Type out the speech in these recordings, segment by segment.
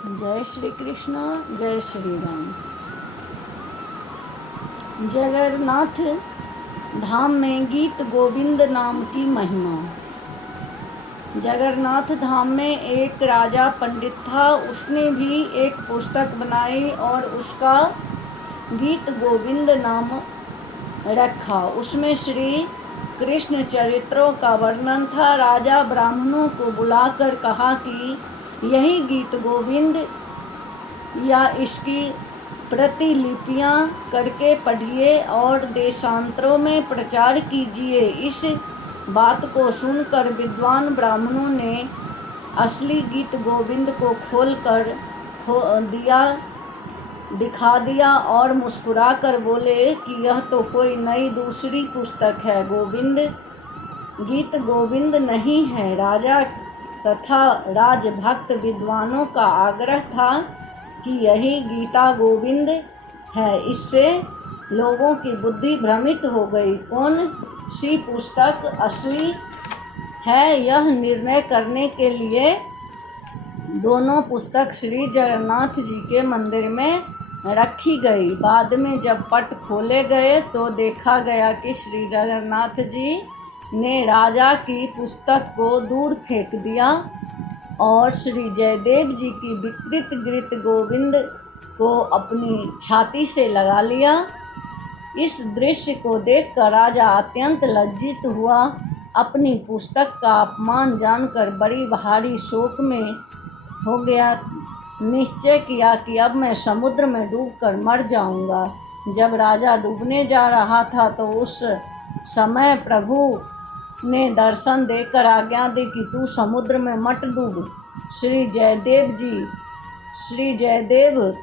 जय श्री कृष्ण, जय श्री राम। जगन्नाथ धाम में गीत गोविंद नाम की महिमा। जगन्नाथ धाम में एक राजा पंडित था। उसने भी एक पुस्तक बनाई और उसका गीत गोविंद नाम रखा। उसमें श्री कृष्ण चरित्रों का वर्णन था। राजा ब्राह्मणों को बुलाकर कहा कि यही गीत गोविंद या इसकी प्रतिलिपियां करके पढ़िए और देशांतरों में प्रचार कीजिए। इस बात को सुनकर विद्वान ब्राह्मणों ने असली गीत गोविंद को खोलकर दिखा दिया और मुस्कुराकर बोले कि यह तो कोई नई दूसरी पुस्तक है, गीत गोविंद नहीं है। राजा तथा राजभक्त विद्वानों का आग्रह था कि यही गीता गोविंद है। इससे लोगों की बुद्धि भ्रमित हो गई। कौन सी पुस्तक असली है, यह निर्णय करने के लिए दोनों पुस्तक श्री जगन्नाथ जी के मंदिर में रखी गई। बाद में जब पट खोले गए तो देखा गया कि श्री जगन्नाथ जी ने राजा की पुस्तक को दूर फेंक दिया और श्री जयदेव जी की विकृत गीत गोविंद को अपनी छाती से लगा लिया। इस दृश्य को देखकर राजा अत्यंत लज्जित हुआ। अपनी पुस्तक का अपमान जानकर बड़ी भारी शोक में हो गया। निश्चय किया कि अब मैं समुद्र में डूबकर मर जाऊंगा। जब राजा डूबने जा रहा था तो उस समय प्रभु ने दर्शन देकर आज्ञा दी कि तू समुद्र में मत डूब। श्री जयदेव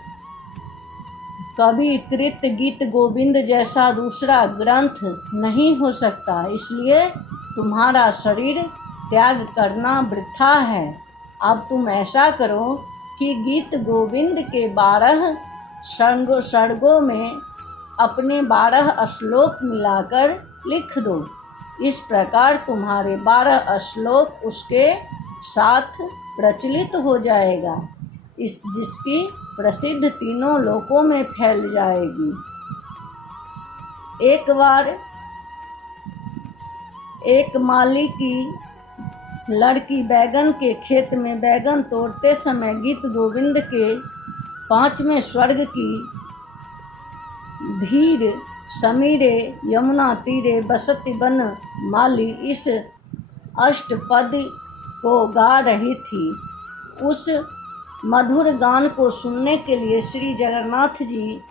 कभी कृत गीत गोविंद जैसा दूसरा ग्रंथ नहीं हो सकता, इसलिए तुम्हारा शरीर त्याग करना वृथा है। अब तुम ऐसा करो कि गीत गोविंद के 12 सर्गों में अपने 12 श्लोक मिलाकर लिख दो। इस प्रकार तुम्हारे 12 श्लोक उसके साथ प्रचलित हो जाएगा, जिसकी प्रसिद्ध तीनों लोकों में फैल जाएगी। एक बार एक माली की लड़की बैगन के खेत में बैगन तोड़ते समय गीत गोविंद के 5वें स्वर्ग की धीर समीरे यमुना तीरे बसती बन माली इस अष्टपद को गा रही थी। उस मधुर गान को सुनने के लिए श्री जगन्नाथ जी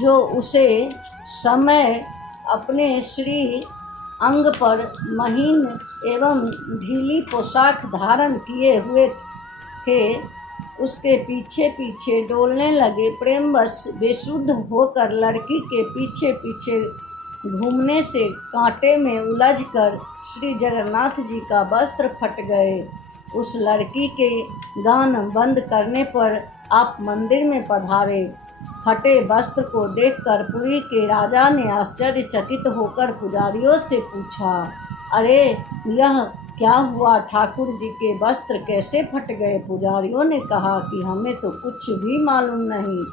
जो उसे समय अपने श्री अंग पर महीन एवं ढीली पोशाक धारण किए हुए थे, उसके पीछे पीछे डोलने लगे। प्रेमवश बेसुध होकर लड़की के पीछे पीछे घूमने से कांटे में उलझकर श्री जगन्नाथ जी का वस्त्र फट गए। उस लड़की के गान बंद करने पर आप मंदिर में पधारे। फटे वस्त्र को देखकर पुरी के राजा ने आश्चर्यचकित होकर पुजारियों से पूछा, अरे यह क्या हुआ? ठाकुर जी के वस्त्र कैसे फट गए? पुजारियों ने कहा कि हमें तो कुछ भी मालूम नहीं।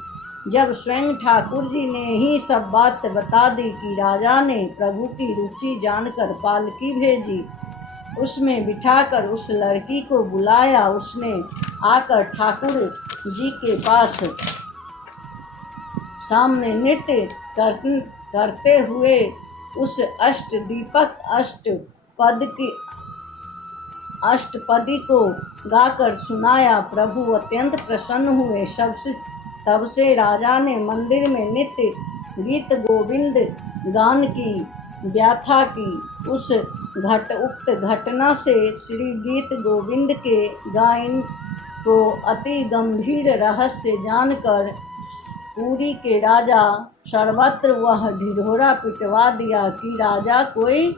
जब स्वयं ठाकुर जी ने ही सब बात बता दी कि राजा ने प्रभु की रुचि जानकर पालकी भेजी, उसमें बिठाकर उस लड़की को बुलाया। उसने आकर ठाकुर जी के पास सामने नृत्य करते हुए उस अष्टपदी को गाकर सुनाया। प्रभु अत्यंत प्रसन्न हुए। तब से राजा ने मंदिर में नित्य गीत गोविंद गान की व्याख्या की। उक्त घटना से श्री गीत गोविंद के गायन को अति गंभीर रहस्य जानकर पुरी के राजा सर्वत्र वह ढिढोरा पिटवा दिया कि राजा कोई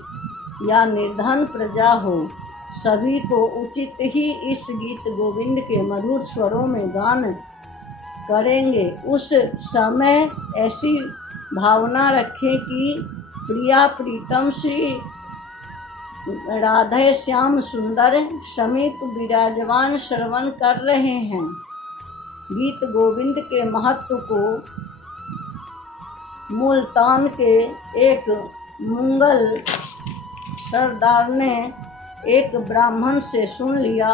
या निर्धन प्रजा हो, सभी को उचित ही इस गीत गोविंद के मधुर स्वरों में गान करेंगे। उस समय ऐसी भावना रखें कि प्रिया प्रीतम श्री राधे श्याम सुंदर समीप विराजमान श्रवण कर रहे हैं। गीत गोविंद के महत्व को मुल्तान के एक मुगल सरदार ने एक ब्राह्मण से सुन लिया।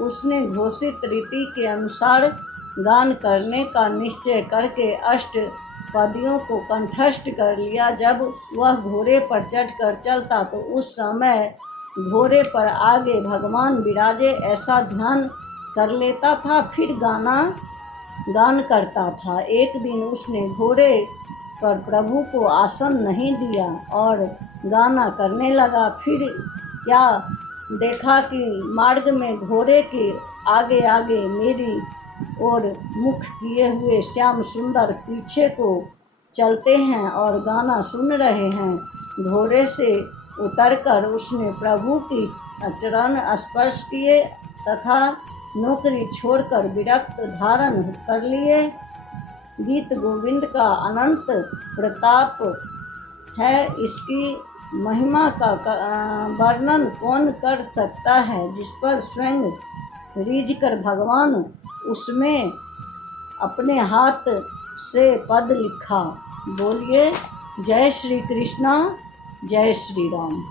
उसने घोषित रीति के अनुसार गान करने का निश्चय करके अष्टपदियों को कंठस्थ कर लिया। जब वह घोड़े पर चढ़कर चलता तो उस समय घोड़े पर आगे भगवान विराजे ऐसा ध्यान कर लेता था, फिर गान करता था। एक दिन उसने घोड़े पर प्रभु को आसन नहीं दिया और गाना करने लगा। फिर क्या देखा कि मार्ग में घोड़े के आगे आगे मेरी और मुख किए हुए श्याम सुंदर पीछे को चलते हैं और गाना सुन रहे हैं। घोड़े से उतरकर उसने प्रभु की चरण स्पर्श किए तथा नौकरी छोड़कर विरक्त धारण कर लिए। गीत गोविंद का अनंत प्रताप है, इसकी महिमा का वर्णन कौन कर सकता है। जिस पर स्वयं रीझकर भगवान उसमें अपने हाथ से पद लिखा। बोलिए जय श्री कृष्णा, जय श्री राम।